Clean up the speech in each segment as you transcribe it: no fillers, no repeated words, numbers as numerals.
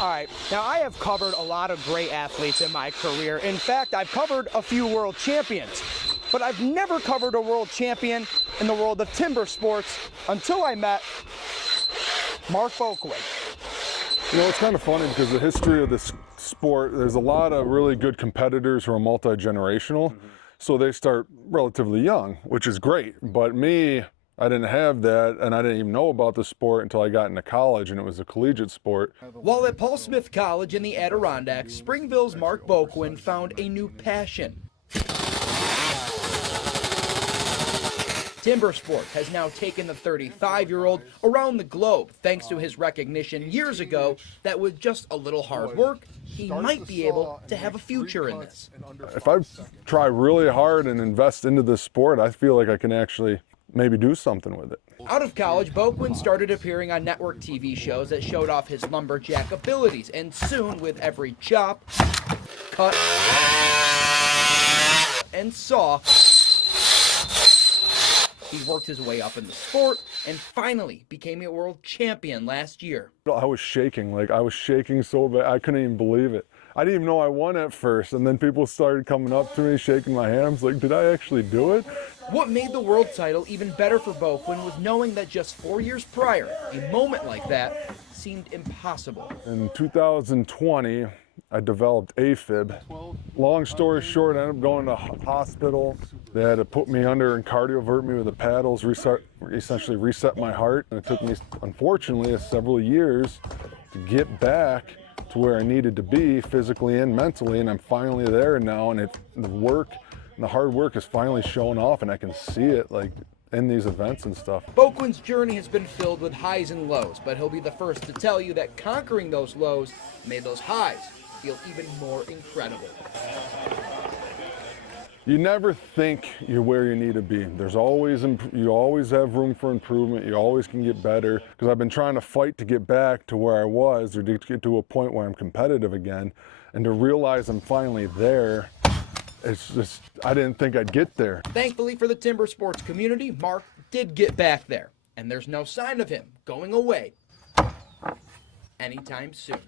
All right, now I have covered a lot of great athletes in my career. In fact, I've covered a few world champions, but I've never covered a world champion in the world of timber sports until I met Mark Bouquin. You know, it's kind of funny because the history of this sport, there's a lot of really good competitors who are multi-generational. So they start relatively young, which is great. But me, I didn't have that, and I didn't even know about the sport until I got into college, and it was a collegiate sport. While at Paul Smith College in the Adirondacks, Springville's Mark Bouquin found a new passion. Timbersport has now taken the 35-year-old around the globe thanks to his recognition years ago that with just a little hard work, he might be able to have a future in this. If I try really hard and invest into this sport, I feel like I can actually maybe do something with it. Out of college, Bouquin started appearing on network TV shows that showed off his lumberjack abilities, and soon, with every chop, cut, and saw, he worked his way up in the sport and finally became a world champion last year. I was shaking, I was shaking so bad, I couldn't even believe it. I didn't even know I won at first, and then people started coming up to me, shaking my hands, like, did I actually do it? What made the world title even better for Bouquin was knowing that just 4 years prior, a moment like that seemed impossible. In 2020, I developed AFib. Long story short, I ended up going to hospital. They had to put me under and cardiovert me with the paddles, essentially reset my heart. And it took me, unfortunately, several years to get back to where I needed to be physically and mentally, and I'm finally there now, and the hard work is finally showing off, and I can see it in these events and stuff. Bouquin's journey has been filled with highs and lows, but he'll be the first to tell you that conquering those lows made those highs feel even more incredible. You never think you're where you need to be. You always have room for improvement. You always can get better. Because I've been trying to fight to get back to where I was, or to get to a point where I'm competitive again, and to realize I'm finally there. It's just, I didn't think I'd get there. Thankfully for the timber sports community, Mark did get back there, and there's no sign of him going away anytime soon.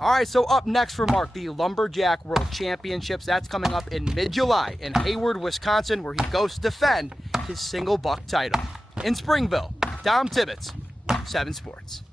All right, so up next for Mark, the Lumberjack World Championships. That's coming up in mid-July in Hayward, Wisconsin, where he goes to defend his single buck title. In Springville, Dom Tibbetts, 7 Sports.